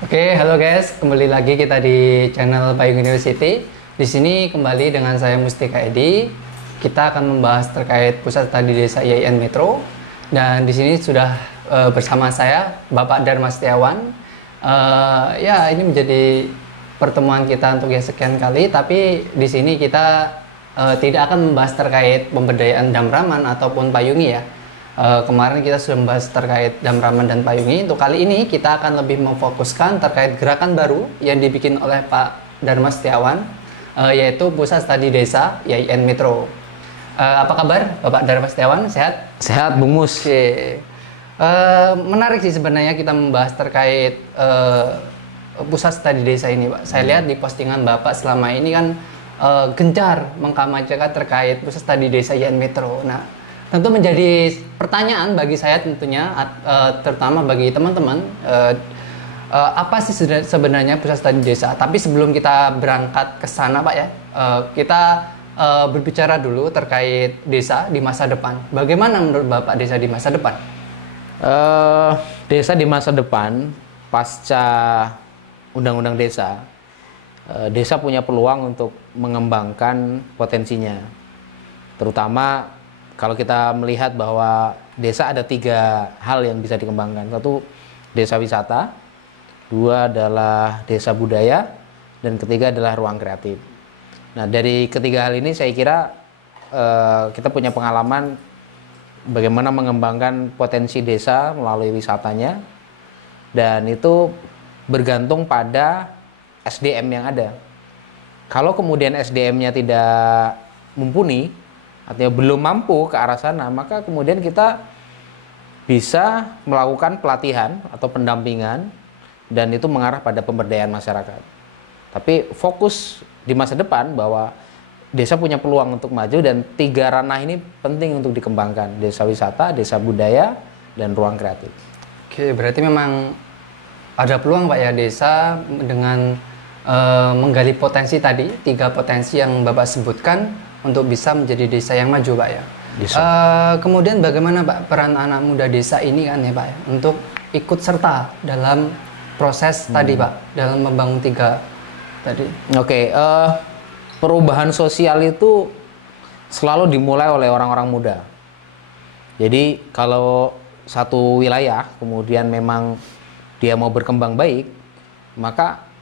Oke, halo guys, kembali lagi kita di channel Payung University. Di sini kembali dengan saya Mustika Edi. Kita akan membahas terkait pusat studi desa IAIN Metro. Dan di sini sudah bersama saya Bapak Dharma Setiawan. Ya, ini menjadi pertemuan kita untuk yang sekian kali. Tapi di sini kita tidak akan membahas terkait pemberdayaan Damraman ataupun Payungi ya. Kemarin kita sudah membahas terkait Damraman dan Payungi. Untuk kali ini kita akan lebih memfokuskan terkait gerakan baru yang dibikin oleh Pak Dharma Setiawan, yaitu Pusat Studi Desa IAIN Metro. Apa kabar Bapak Dharma Setiawan? Sehat? Sehat, Bung Mus. Oke. Menarik sih sebenarnya kita membahas terkait Pusat Studi Desa ini, Pak. Saya lihat di postingan Bapak selama ini kan gencar mengkampanyekan terkait Pusat Studi Desa IAIN Metro. Nah, tentu menjadi pertanyaan bagi saya tentunya, terutama bagi teman-teman, apa sih sebenarnya pusat studi desa? Tapi sebelum kita berangkat ke sana Pak ya, kita berbicara dulu terkait desa di masa depan. Bagaimana menurut Bapak desa di masa depan? Desa di masa depan, pasca Undang-Undang Desa, desa punya peluang untuk mengembangkan potensinya. Terutama kalau kita melihat bahwa desa ada 3 hal yang bisa dikembangkan. Satu, desa wisata. 2 adalah desa budaya. Dan ketiga adalah ruang kreatif. Nah, dari ketiga hal ini saya kira kita punya pengalaman bagaimana mengembangkan potensi desa melalui wisatanya. Dan itu bergantung pada SDM yang ada. Kalau kemudian SDM-nya tidak mumpuni, artinya belum mampu ke arah sana, maka kemudian kita bisa melakukan pelatihan atau pendampingan dan itu mengarah pada pemberdayaan masyarakat. Tapi fokus di masa depan bahwa desa punya peluang untuk maju dan 3 ranah ini penting untuk dikembangkan: desa wisata, desa budaya, dan ruang kreatif. Oke, berarti memang ada peluang Pak ya desa dengan menggali potensi tadi, 3 potensi yang Bapak sebutkan untuk bisa menjadi desa yang maju Pak ya. Kemudian bagaimana Pak peran anak muda desa ini kan ya Pak ya, untuk ikut serta dalam proses tadi Pak, dalam membangun 3 tadi. Oke, perubahan sosial itu selalu dimulai oleh orang-orang muda. Jadi kalau satu wilayah kemudian memang dia mau berkembang baik, maka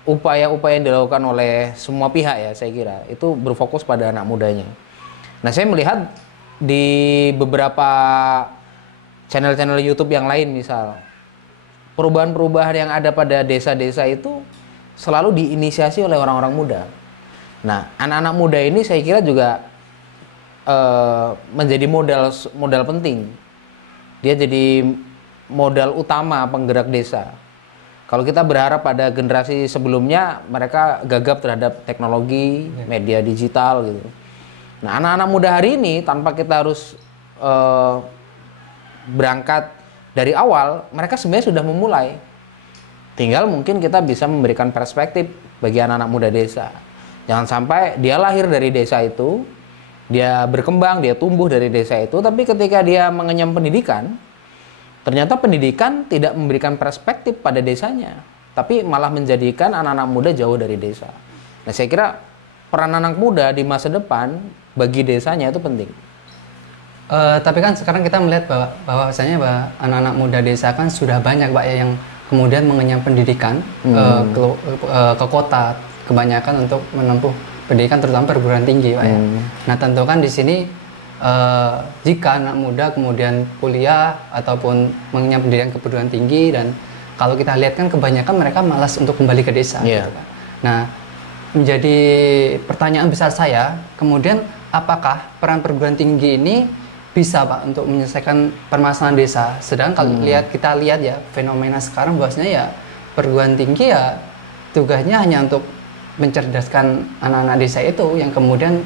upaya-upaya yang dilakukan oleh semua pihak ya saya kira itu berfokus pada anak mudanya. Nah, saya melihat di beberapa channel-channel YouTube yang lain, misal perubahan-perubahan yang ada pada desa-desa itu selalu diinisiasi oleh orang-orang muda. Nah, anak-anak muda ini saya kira juga menjadi modal penting. Dia jadi modal utama penggerak desa. Kalau kita berharap pada generasi sebelumnya mereka gagap terhadap teknologi, media digital gitu. Nah, anak-anak muda hari ini tanpa kita harus berangkat dari awal, mereka sebenarnya sudah memulai. Tinggal mungkin kita bisa memberikan perspektif bagi anak-anak muda desa. Jangan sampai dia lahir dari desa itu, dia berkembang, dia tumbuh dari desa itu, tapi ketika dia mengenyam pendidikan, ternyata pendidikan tidak memberikan perspektif pada desanya, tapi malah menjadikan anak-anak muda jauh dari desa. Nah, saya kira peran anak muda di masa depan bagi desanya itu penting. Tapi kan sekarang kita melihat bahwasanya anak-anak muda desa kan sudah banyak Pak ya yang kemudian mengenyam pendidikan ke kota, kebanyakan untuk menempuh pendidikan terutama perguruan tinggi Pak ya. Nah, tentu kan di sini jika anak muda kemudian kuliah ataupun mengenyam pendidikan ke perguruan tinggi, dan kalau kita lihat kan kebanyakan mereka malas untuk kembali ke desa. Gitu, Pak. Nah, menjadi pertanyaan besar saya, kemudian apakah peran perguruan tinggi ini bisa Pak untuk menyelesaikan permasalahan desa? Sedang kalau kita lihat ya fenomena sekarang bahwasanya ya perguruan tinggi ya tugasnya hanya untuk mencerdaskan anak-anak desa itu yang kemudian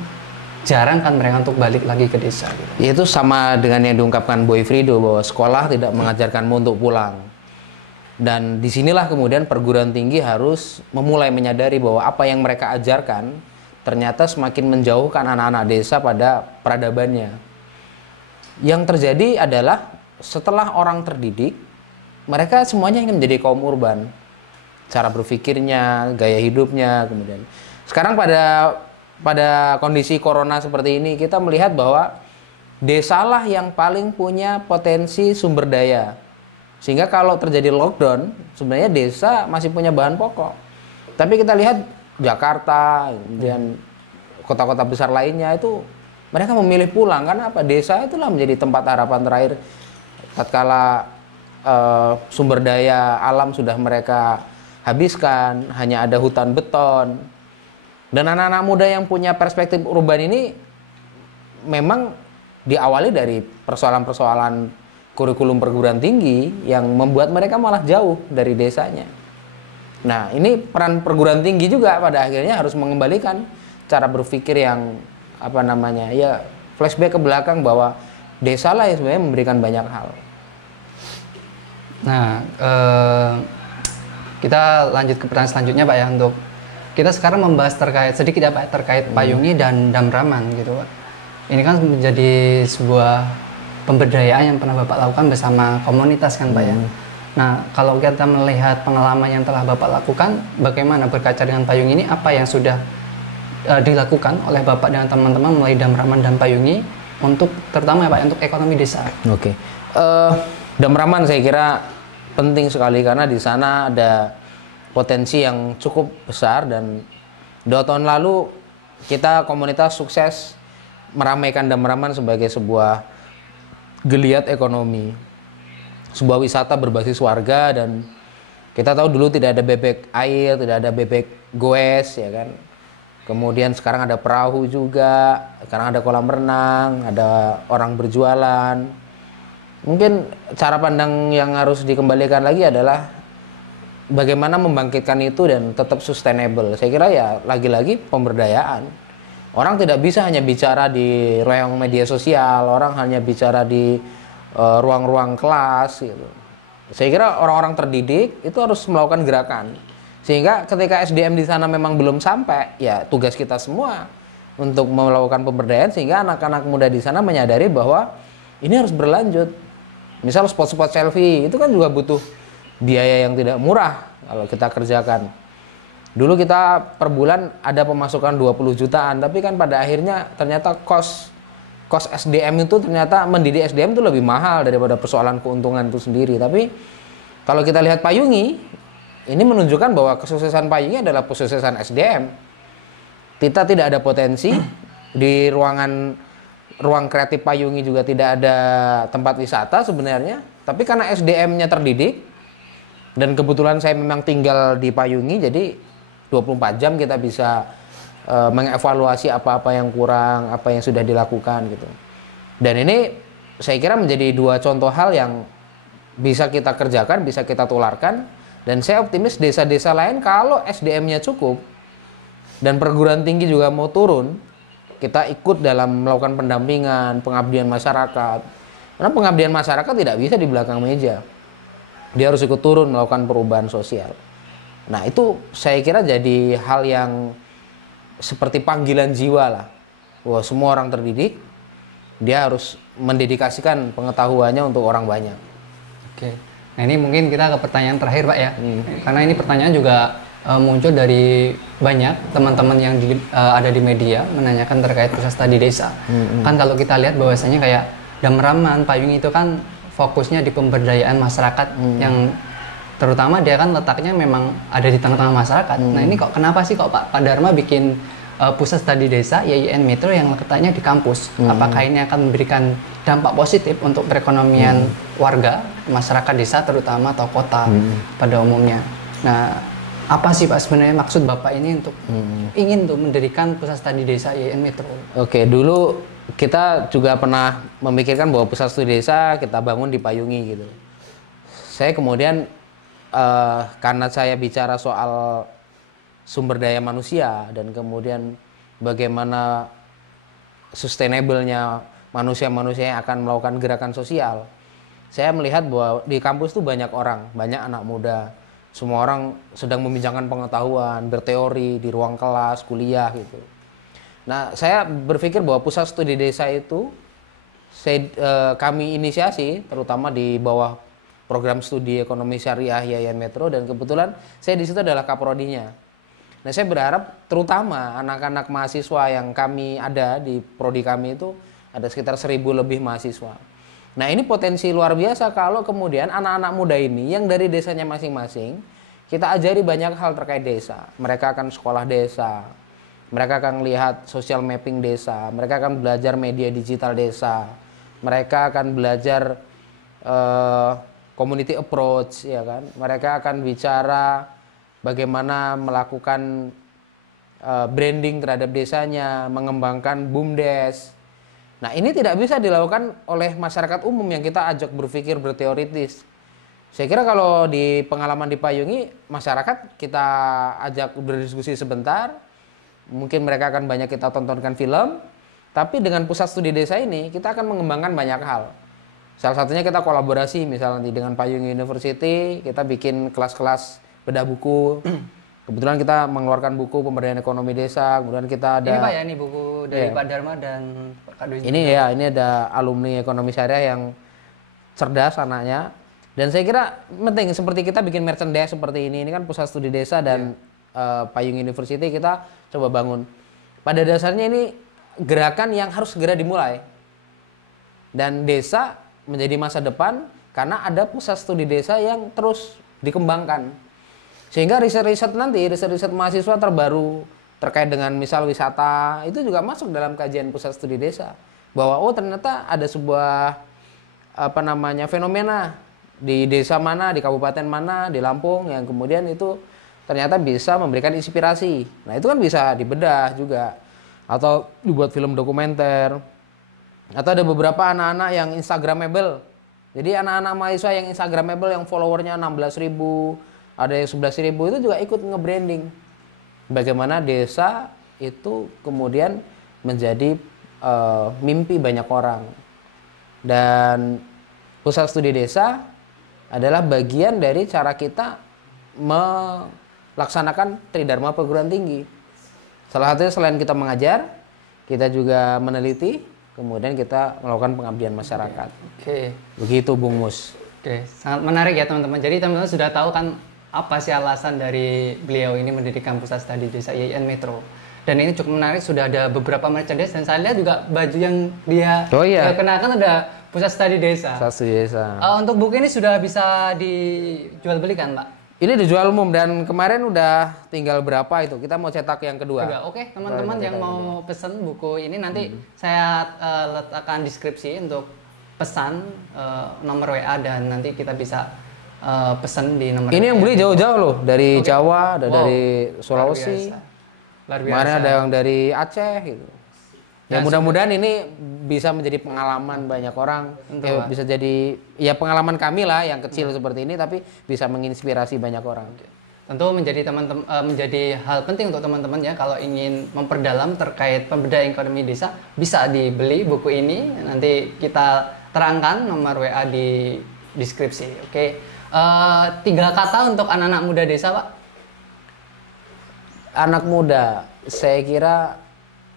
jarang kan mereka untuk balik lagi ke desa gitu. Itu sama dengan yang diungkapkan Boy Frido bahwa sekolah tidak mengajarkanmu untuk pulang. Dan disinilah kemudian perguruan tinggi harus memulai menyadari bahwa apa yang mereka ajarkan ternyata semakin menjauhkan anak-anak desa pada peradabannya. Yang terjadi adalah setelah orang terdidik, mereka semuanya ingin menjadi kaum urban. cara berpikirnya, gaya hidupnya. Kemudian sekarang pada kondisi corona seperti ini, kita melihat bahwa desalah yang paling punya potensi sumber daya. Sehingga kalau terjadi lockdown, sebenarnya desa masih punya bahan pokok. Tapi kita lihat Jakarta, kemudian kota-kota besar lainnya itu mereka memilih pulang. Karena apa? Desa itulah menjadi tempat harapan terakhir tatkala sumber daya alam sudah mereka habiskan, hanya ada hutan beton. Dan anak-anak muda yang punya perspektif urban ini memang diawali dari persoalan-persoalan kurikulum perguruan tinggi yang membuat mereka malah jauh dari desanya. Nah, ini peran perguruan tinggi juga pada akhirnya harus mengembalikan cara berpikir yang ya flashback ke belakang bahwa desa lah yang sebenarnya memberikan banyak hal. Nah, kita lanjut ke pertanyaan selanjutnya Pak ya, untuk kita sekarang membahas sedikit ya Pak terkait payungi dan damraman gitu Pak. Ini kan menjadi sebuah pemberdayaan yang pernah Bapak lakukan bersama komunitas kan Pak ya. Nah, kalau kita melihat pengalaman yang telah Bapak lakukan, bagaimana berkaca dengan payung ini, apa yang sudah dilakukan oleh Bapak dan teman-teman mulai damraman dan payungi untuk terutama ya Pak untuk ekonomi desa? Oke. Damraman saya kira penting sekali karena di sana ada potensi yang cukup besar, dan 2 tahun lalu kita komunitas sukses meramaikan damraman sebagai sebuah geliat ekonomi, sebuah wisata berbasis warga. Dan kita tahu dulu tidak ada bebek air, tidak ada bebek goes ya kan. Kemudian sekarang ada perahu juga, sekarang ada kolam renang, ada orang berjualan. Mungkin cara pandang yang harus dikembalikan lagi adalah bagaimana membangkitkan itu dan tetap sustainable. Saya kira ya lagi-lagi pemberdayaan. Orang tidak bisa hanya bicara di ruang media sosial, orang hanya bicara di ruang-ruang kelas gitu. Saya kira orang-orang terdidik itu harus melakukan gerakan. Sehingga ketika SDM di sana memang belum sampai, ya tugas kita semua untuk melakukan pemberdayaan sehingga anak-anak muda di sana menyadari bahwa ini harus berlanjut. Misal spot-spot selfie itu kan juga butuh biaya yang tidak murah kalau kita kerjakan. Dulu kita per bulan ada pemasukan 20 jutaan, tapi kan pada akhirnya ternyata cost SDM itu ternyata mendidik SDM itu lebih mahal daripada persoalan keuntungan itu sendiri. Tapi kalau kita lihat payungi, ini menunjukkan bahwa kesuksesan payungi adalah kesuksesan SDM. Kita tidak ada potensi di ruang kreatif payungi juga tidak ada tempat wisata sebenarnya, tapi karena SDM-nya terdidik dan kebetulan saya memang tinggal di payungi, jadi 24 jam kita bisa mengevaluasi apa-apa yang kurang, apa yang sudah dilakukan gitu. Dan ini saya kira menjadi 2 contoh hal yang bisa kita kerjakan, bisa kita tularkan, dan saya optimis desa-desa lain kalau SDM-nya cukup dan perguruan tinggi juga mau turun, kita ikut dalam melakukan pendampingan, pengabdian masyarakat. Karena pengabdian masyarakat tidak bisa di belakang meja. Dia harus ikut turun melakukan perubahan sosial. Nah, itu saya kira jadi hal yang seperti panggilan jiwa lah. Wah, semua orang terdidik, dia harus mendedikasikan pengetahuannya untuk orang banyak. Oke. Nah, ini mungkin kita ke pertanyaan terakhir Pak ya. Karena ini pertanyaan juga muncul dari banyak teman-teman yang ada di media menanyakan terkait pusat studi desa. Kan kalau kita lihat bahwasanya kayak damraman, payung itu kan fokusnya di pemberdayaan masyarakat yang terutama dia kan letaknya memang ada di tengah-tengah masyarakat. Nah, ini kok kenapa sih kok Pak Dharma bikin pusat studi desa YIN Metro yang letaknya di kampus? Apakah ini akan memberikan dampak positif untuk perekonomian warga, masyarakat desa terutama atau kota pada umumnya? Nah, apa sih Pak sebenarnya maksud Bapak ini untuk ingin tuh mendirikan pusat studi desa YIN Metro? Oke, dulu kita juga pernah memikirkan bahwa pusat studi desa kita bangun di Payungi gitu. Saya kemudian karena saya bicara soal sumber daya manusia dan kemudian bagaimana sustainable-nya manusia-manusia yang akan melakukan gerakan sosial, saya melihat bahwa di kampus itu banyak orang, banyak anak muda, semua orang sedang membincangkan pengetahuan, berteori di ruang kelas, kuliah gitu. Nah, saya berpikir bahwa pusat studi desa itu kami inisiasi, terutama di bawah program studi ekonomi syariah Yayan Metro, dan kebetulan saya di situ adalah kaprodinya. Nah, saya berharap terutama anak-anak mahasiswa yang kami ada di prodi kami itu ada sekitar 1.000 lebih mahasiswa. Nah, ini potensi luar biasa kalau kemudian anak-anak muda ini yang dari desanya masing-masing kita ajari banyak hal terkait desa. Mereka akan sekolah desa, mereka akan lihat social mapping desa, mereka akan belajar media digital desa, mereka akan belajar community approach, ya kan? Mereka akan bicara bagaimana melakukan branding terhadap desanya, mengembangkan BUMDes. Nah, ini tidak bisa dilakukan oleh masyarakat umum yang kita ajak berpikir berteoritis. Saya kira kalau di pengalaman di Payungi, masyarakat kita ajak berdiskusi sebentar, mungkin mereka akan banyak kita tontonkan film, tapi dengan pusat studi desa ini kita akan mengembangkan banyak hal. Salah satunya kita kolaborasi misalnya dengan Payungi University, kita bikin kelas-kelas bedah buku. Kebetulan kita mengeluarkan buku pemberdayaan ekonomi desa, kemudian kita ada... Ini Pak ya, ini buku dari Pak Dharma dan Pak Dwi. Ini ya, ini ada alumni ekonomi syariah yang cerdas anaknya. Dan saya kira penting, seperti kita bikin merchandise seperti ini kan pusat studi desa dan Payung University kita coba bangun. Pada dasarnya ini gerakan yang harus segera dimulai. Dan desa menjadi masa depan karena ada pusat studi desa yang terus dikembangkan. Sehingga riset-riset mahasiswa terbaru terkait dengan misal wisata itu juga masuk dalam kajian pusat studi desa. Bahwa oh ternyata ada sebuah fenomena di desa mana, di kabupaten mana, di Lampung yang kemudian itu ternyata bisa memberikan inspirasi. Nah, itu kan bisa dibedah juga atau dibuat film dokumenter. Atau ada beberapa anak-anak yang instagramable. Jadi anak-anak mahasiswa yang instagramable yang followernya 16.000, ada yang 11.000 itu juga ikut nge-branding. Bagaimana desa itu kemudian menjadi mimpi banyak orang. Dan pusat studi desa adalah bagian dari cara kita melaksanakan Tridharma perguruan tinggi. Salah satunya selain kita mengajar, kita juga meneliti, kemudian kita melakukan pengabdian masyarakat. Oke. Begitu Bung Mus. Oke, sangat menarik ya teman-teman. Jadi teman-teman sudah tahu kan apa sih alasan dari beliau ini mendirikan pusat studi desa Yayan Metro. Dan ini cukup menarik, sudah ada beberapa merchandise dan saya lihat juga baju yang dia kenakan ada pusat studi desa. Pusat studi desa. Untuk buku ini sudah bisa dijual belikan, Pak? Ini dijual umum dan kemarin udah tinggal berapa itu. Kita mau cetak yang kedua. Oke, teman-teman yang mau pesan buku ini nanti saya letakkan deskripsi untuk pesan nomor WA dan nanti kita bisa pesan di nomor. Ini yang beli jauh-jauh loh, dari Jawa, ada dari Sulawesi. Luar biasa. Kemarin ada yang dari Aceh gitu. Ya mudah-mudahan ini bisa menjadi pengalaman banyak orang. Ya, bisa jadi ya pengalaman kami lah yang kecil seperti ini tapi bisa menginspirasi banyak orang. Tentu menjadi hal penting untuk teman-teman ya kalau ingin memperdalam terkait pemberdayaan ekonomi desa bisa dibeli buku ini. Nanti kita terangkan nomor WA di deskripsi. Oke. 3 kata untuk anak-anak muda desa, Pak. Anak muda, saya kira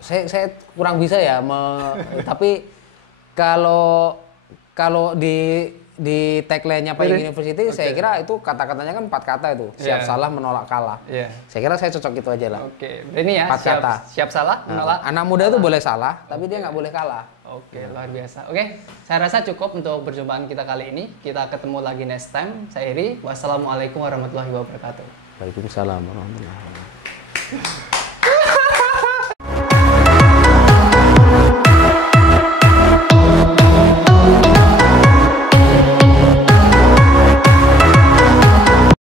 saya kurang bisa ya, tapi kalau di tagline-nya Payung University, saya kira itu kata-katanya kan 4 kata itu, siap salah menolak kalah. Saya kira saya cocok itu aja lah. Oke, ini ya 4 kata. Siap salah menolak. Anak muda itu boleh salah, tapi dia nggak boleh kalah. Oke, luar biasa. Oke, saya rasa cukup untuk perjumpaan kita kali ini. Kita ketemu lagi next time. Saya Iri. Wassalamualaikum warahmatullahi wabarakatuh. Waalaikumsalam warahmatullahi wabarakatuh.